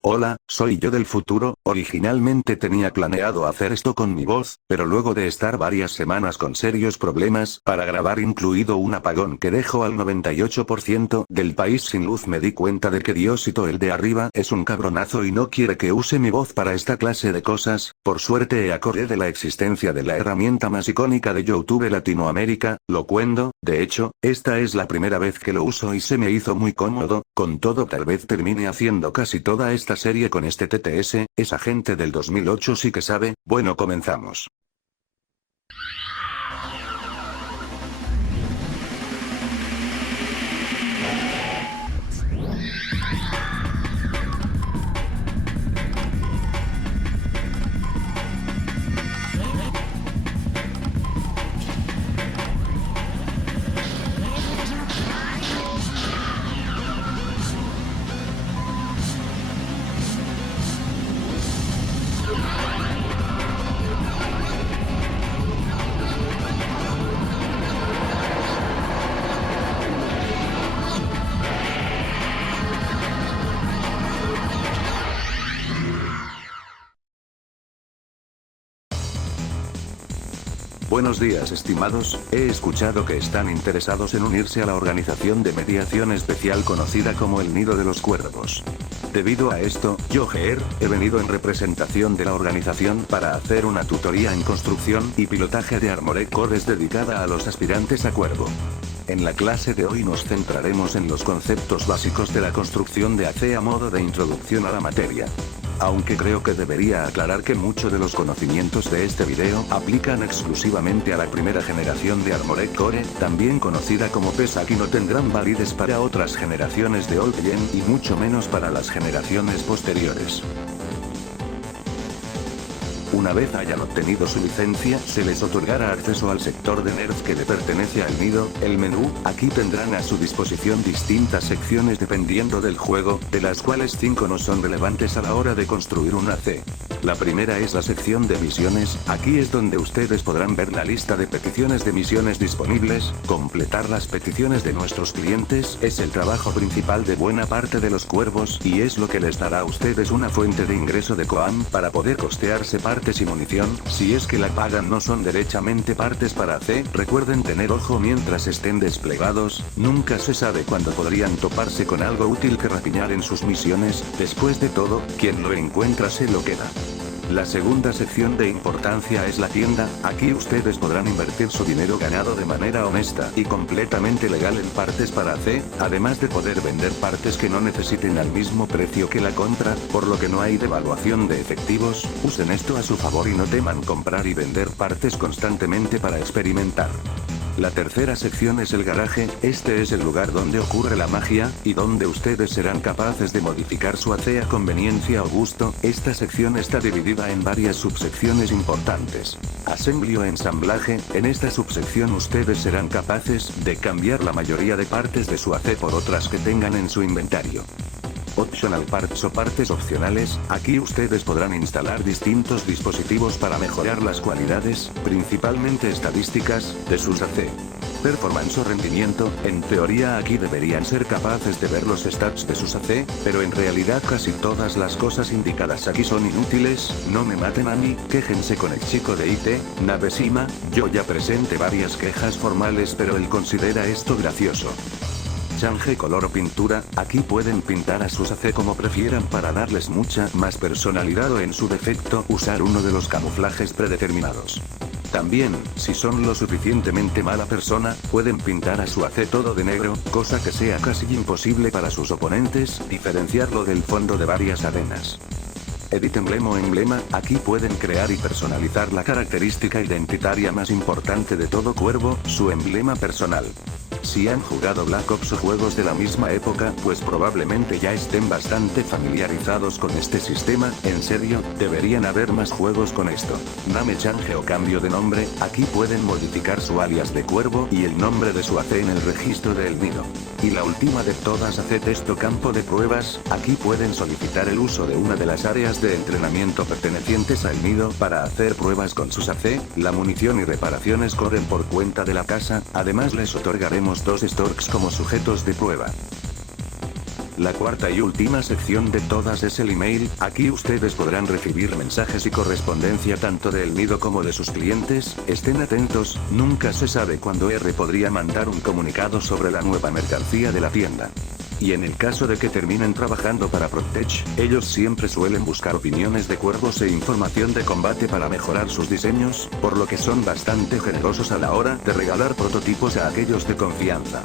Hola, soy yo del futuro. Originalmente tenía planeado hacer esto con mi voz, pero luego de estar varias semanas con serios problemas para grabar, incluido un apagón que dejó al 98% del país sin luz, me di cuenta de que Diosito, el de arriba, es un cabronazo y no quiere que use mi voz para esta clase de cosas. Por suerte acordé de la existencia de la herramienta más icónica de YouTube Latinoamérica, Locuendo. De hecho, esta es la primera vez que lo uso y se me hizo muy cómodo. Con todo, tal vez termine haciendo casi toda esta serie con este TTS. Esa gente del 2008 sí que sabe. Bueno, comenzamos. Buenos días, estimados. He escuchado que están interesados en unirse a la organización de mediación especial conocida como el Nido de los Cuervos. Debido a esto, yo, Geer, he venido en representación de la organización para hacer una tutoría en construcción y pilotaje de Armored Cores dedicada a los aspirantes a cuervo. En la clase de hoy nos centraremos en los conceptos básicos de la construcción de AC a modo de introducción a la materia. Aunque creo que debería aclarar que muchos de los conocimientos de este video aplican exclusivamente a la primera generación de Armored Core, también conocida como PESAC, y no tendrán validez para otras generaciones de Old Gen y mucho menos para las generaciones posteriores. Una vez hayan obtenido su licencia, se les otorgará acceso al sector de nerds que le pertenece al nido. El menú. Aquí tendrán a su disposición distintas secciones dependiendo del juego, de las cuales 5 no son relevantes a la hora de construir un AC. La primera es la sección de misiones. Aquí es donde ustedes podrán ver la lista de peticiones de misiones disponibles. Completar las peticiones de nuestros clientes es el trabajo principal de buena parte de los cuervos, y es lo que les dará a ustedes una fuente de ingreso de Coam para poder costearse partes y munición. Si es que la pagan, no son derechamente partes para AC. Recuerden tener ojo mientras estén desplegados. Nunca se sabe cuándo podrían toparse con algo útil que rapiñar en sus misiones. Después de todo, quien lo encuentra se lo queda. La segunda sección de importancia es la tienda. Aquí ustedes podrán invertir su dinero ganado de manera honesta y completamente legal en partes para AC, además de poder vender partes que no necesiten al mismo precio que la compra, por lo que no hay devaluación de efectivos. Usen esto a su favor y no teman comprar y vender partes constantemente para experimentar. La tercera sección es el garaje. Este es el lugar donde ocurre la magia, y donde ustedes serán capaces de modificar su AC a conveniencia o gusto. Esta sección está dividida en varias subsecciones importantes. Assembly o ensamblaje. En esta subsección ustedes serán capaces de cambiar la mayoría de partes de su AC por otras que tengan en su inventario. Optional Parts o partes opcionales. Aquí ustedes podrán instalar distintos dispositivos para mejorar las cualidades, principalmente estadísticas, de sus AC. Performance o rendimiento. En teoría aquí deberían ser capaces de ver los stats de sus AC, pero en realidad casi todas las cosas indicadas aquí son inútiles. No me maten a mí, quéjense con el chico de IT, Navesima. Yo ya presenté varias quejas formales, pero él considera esto gracioso. Change color o pintura. Aquí pueden pintar a sus AC como prefieran para darles mucha más personalidad, o en su defecto usar uno de los camuflajes predeterminados. También, si son lo suficientemente mala persona, pueden pintar a su AC todo de negro, cosa que sea casi imposible para sus oponentes diferenciarlo del fondo de varias arenas. Edit Emblem o emblema. Aquí pueden crear y personalizar la característica identitaria más importante de todo cuervo, su emblema personal. Si han jugado Black Ops o juegos de la misma época, pues probablemente ya estén bastante familiarizados con este sistema. En serio, deberían haber más juegos con esto. Name Change o cambio de nombre. Aquí pueden modificar su alias de cuervo y el nombre de su AC en el registro del nido. Y la última de todas, AC Test o campo de pruebas. Aquí pueden solicitar el uso de una de las áreas de entrenamiento pertenecientes al nido para hacer pruebas con sus AC. La munición y reparaciones corren por cuenta de la casa. Además les otorgaremos 2 Storks como sujetos de prueba. La cuarta y última sección de todas es el email. Aquí ustedes podrán recibir mensajes y correspondencia tanto del nido como de sus clientes. Estén atentos, nunca se sabe cuándo R podría mandar un comunicado sobre la nueva mercancía de la tienda. Y en el caso de que terminen trabajando para Protech, ellos siempre suelen buscar opiniones de cuervos e información de combate para mejorar sus diseños, por lo que son bastante generosos a la hora de regalar prototipos a aquellos de confianza.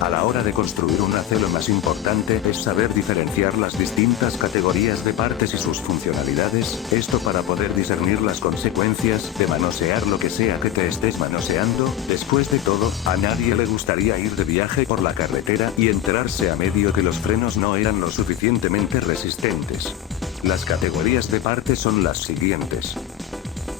A la hora de construir un AC, lo más importante es saber diferenciar las distintas categorías de partes y sus funcionalidades, esto para poder discernir las consecuencias de manosear lo que sea que te estés manoseando. Después de todo, a nadie le gustaría ir de viaje por la carretera y enterarse a medio que los frenos no eran lo suficientemente resistentes. Las categorías de partes son las siguientes.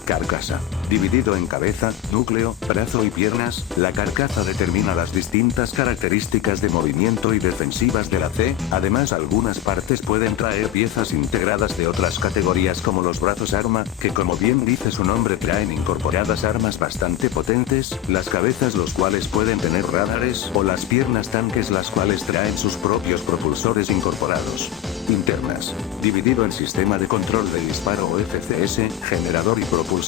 Carcasa. Dividido en cabeza, núcleo, brazo y piernas, la carcasa determina las distintas características de movimiento y defensivas del AC. Además, algunas partes pueden traer piezas integradas de otras categorías como los brazos arma, que como bien dice su nombre traen incorporadas armas bastante potentes, las cabezas los cuales pueden tener radares, o las piernas tanques las cuales traen sus propios propulsores incorporados. Internas. Dividido en sistema de control de disparo o FCS, generador y propulsores.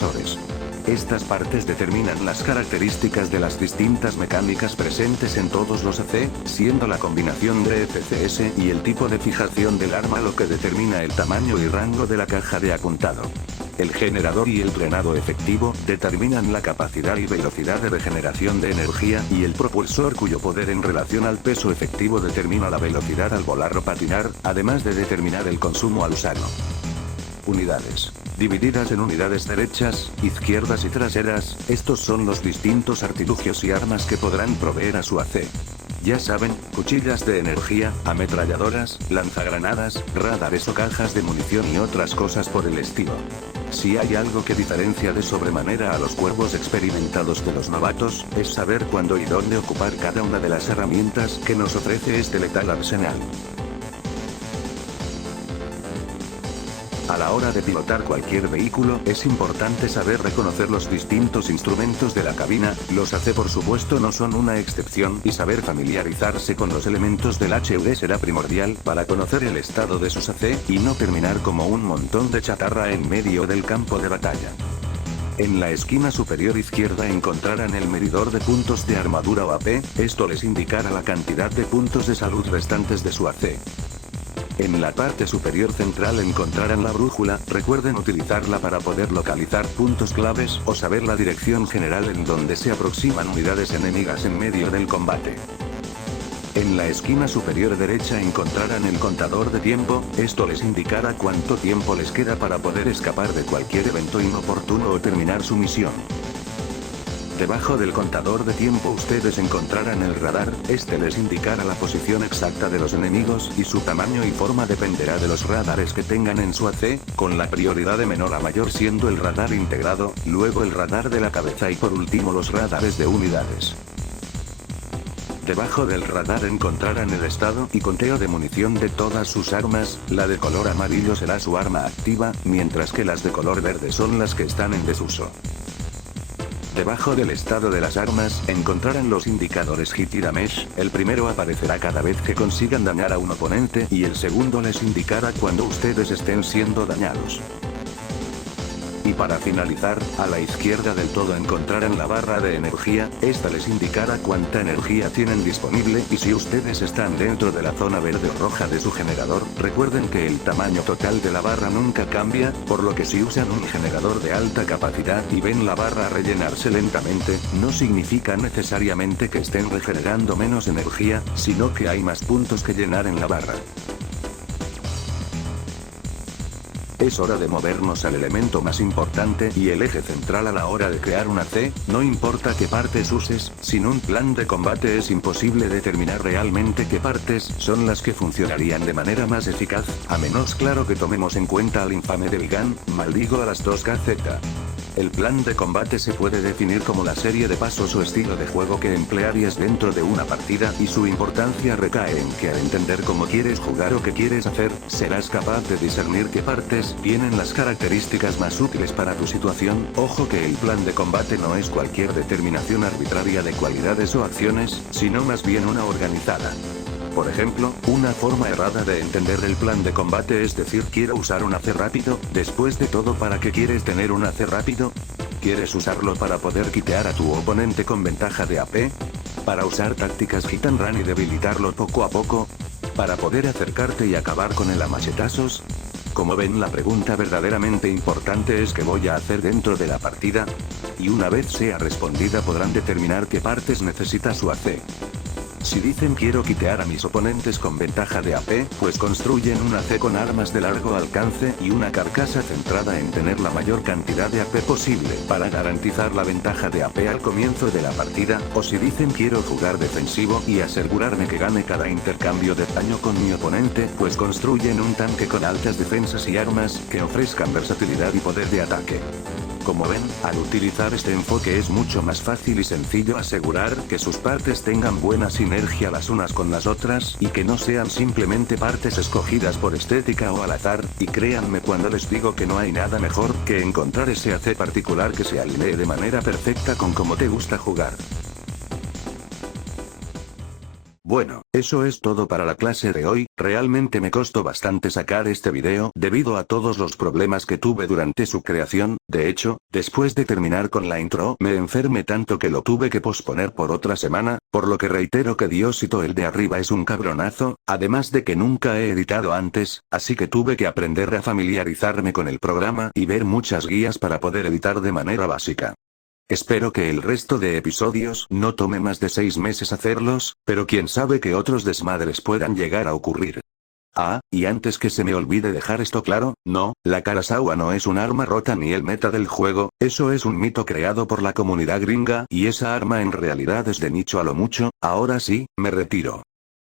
Estas partes determinan las características de las distintas mecánicas presentes en todos los AC, siendo la combinación de FCS y el tipo de fijación del arma lo que determina el tamaño y rango de la caja de apuntado. El generador y el frenado efectivo determinan la capacidad y velocidad de regeneración de energía, y el propulsor cuyo poder en relación al peso efectivo determina la velocidad al volar o patinar, además de determinar el consumo al usarlo. Unidades. Divididas en unidades derechas, izquierdas y traseras, estos son los distintos artilugios y armas que podrán proveer a su AC. Ya saben, cuchillas de energía, ametralladoras, lanzagranadas, radares o cajas de munición y otras cosas por el estilo. Si hay algo que diferencia de sobremanera a los cuervos experimentados de los novatos, es saber cuándo y dónde ocupar cada una de las herramientas que nos ofrece este letal arsenal. A la hora de pilotar cualquier vehículo, es importante saber reconocer los distintos instrumentos de la cabina. Los AC por supuesto no son una excepción, y saber familiarizarse con los elementos del HUD será primordial para conocer el estado de sus AC, y no terminar como un montón de chatarra en medio del campo de batalla. En la esquina superior izquierda encontrarán el medidor de puntos de armadura o AP, esto les indicará la cantidad de puntos de salud restantes de su AC. En la parte superior central encontrarán la brújula, recuerden utilizarla para poder localizar puntos claves o saber la dirección general en donde se aproximan unidades enemigas en medio del combate. En la esquina superior derecha encontrarán el contador de tiempo, esto les indicará cuánto tiempo les queda para poder escapar de cualquier evento inoportuno o terminar su misión. Debajo del contador de tiempo ustedes encontrarán el radar, este les indicará la posición exacta de los enemigos y su tamaño y forma dependerá de los radares que tengan en su AC, con la prioridad de menor a mayor siendo el radar integrado, luego el radar de la cabeza y por último los radares de unidades. Debajo del radar encontrarán el estado y conteo de munición de todas sus armas, la de color amarillo será su arma activa, mientras que las de color verde son las que están en desuso. Debajo del estado de las armas, encontrarán los indicadores Hit y Damage, el primero aparecerá cada vez que consigan dañar a un oponente y el segundo les indicará cuando ustedes estén siendo dañados. Y para finalizar, a la izquierda del todo encontrarán la barra de energía, esta les indicará cuánta energía tienen disponible y si ustedes están dentro de la zona verde o roja de su generador. Recuerden que el tamaño total de la barra nunca cambia, por lo que si usan un generador de alta capacidad y ven la barra rellenarse lentamente, no significa necesariamente que estén regenerando menos energía, sino que hay más puntos que llenar en la barra. Es hora de movernos al elemento más importante y el eje central a la hora de crear una AC. No importa qué partes uses, sin un plan de combate es imposible determinar realmente qué partes son las que funcionarían de manera más eficaz, a menos claro que tomemos en cuenta al infame Devigan, maldigo a las 2KZ. El plan de combate se puede definir como la serie de pasos o estilo de juego que emplearías dentro de una partida, y su importancia recae en que al entender cómo quieres jugar o qué quieres hacer, serás capaz de discernir qué partes tienen las características más útiles para tu situación. Ojo que el plan de combate no es cualquier determinación arbitraria de cualidades o acciones, sino más bien una organizada Por ejemplo, una forma errada de entender el plan de combate es decir quiero usar un AC rápido. Después de todo, ¿para qué quieres tener un AC rápido? ¿Quieres usarlo para poder quitear a tu oponente con ventaja de AP? ¿Para usar tácticas hit and run y debilitarlo poco a poco? ¿Para poder acercarte y acabar con él a machetazos? Como ven, la pregunta verdaderamente importante es qué voy a hacer dentro de la partida. Y una vez sea respondida podrán determinar qué partes necesita su AC. Si dicen quiero quitear a mis oponentes con ventaja de AP, pues construyen un AC con armas de largo alcance y una carcasa centrada en tener la mayor cantidad de AP posible para garantizar la ventaja de AP al comienzo de la partida, o si dicen quiero jugar defensivo y asegurarme que gane cada intercambio de daño con mi oponente, pues construyen un tanque con altas defensas y armas que ofrezcan versatilidad y poder de ataque. Como ven, al utilizar este enfoque es mucho más fácil y sencillo asegurar que sus partes tengan buena sinergia las unas con las otras y que no sean simplemente partes escogidas por estética o al azar, y créanme cuando les digo que no hay nada mejor que encontrar ese AC particular que se alinee de manera perfecta con cómo te gusta jugar. Bueno, eso es todo para la clase de hoy. Realmente me costó bastante sacar este video debido a todos los problemas que tuve durante su creación. De hecho, después de terminar con la intro me enfermé tanto que lo tuve que posponer por otra semana, por lo que reitero que Diosito el de arriba es un cabronazo, además de que nunca he editado antes, así que tuve que aprender a familiarizarme con el programa y ver muchas guías para poder editar de manera básica. Espero que el resto de episodios no tome más de 6 meses hacerlos, pero quién sabe que otros desmadres puedan llegar a ocurrir. Ah, y antes que se me olvide dejar esto claro, no, la Karasawa no es un arma rota ni el meta del juego, eso es un mito creado por la comunidad gringa y esa arma en realidad es de nicho a lo mucho. Ahora sí, me retiro.